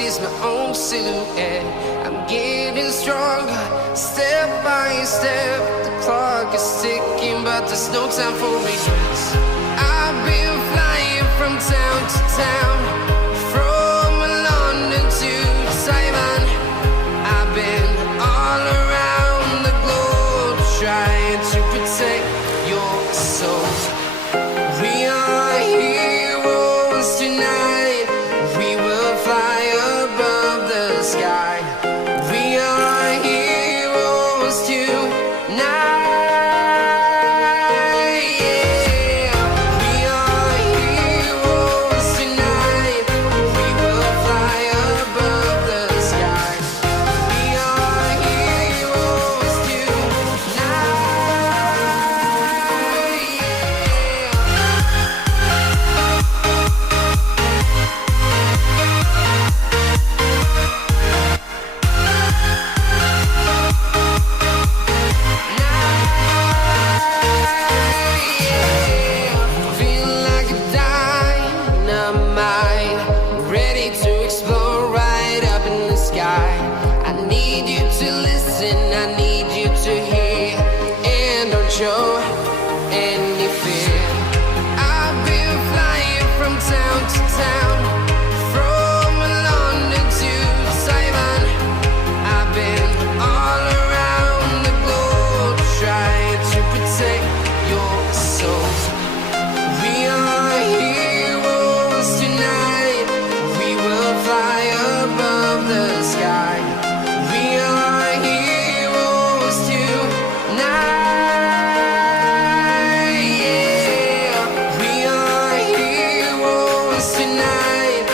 notice my own silhouette. I'm getting stronger, step by step. The clock is ticking, but there's no time for regrets. I've been flying from town to town, from London to Taiwan. I've been all around the globe trying to protect your soul. We are heroes tonight. We will fly above the sky. We are heroes tonight. Yeah. We are heroes tonight. We will fly above the sky. We are heroes tonight. Feeling like a dynamite, ready to explode right up in the sky. I need you to listen, I need you to hear, and don't show any fear. I've been flying from town to town, from London to Taiwan. I've been all around the globe trying to protect your soul. We are heroes tonight. We will fly above the sky. We are heroes tonight. Yeah. We are heroes tonight.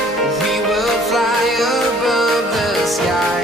We will fly above the sky.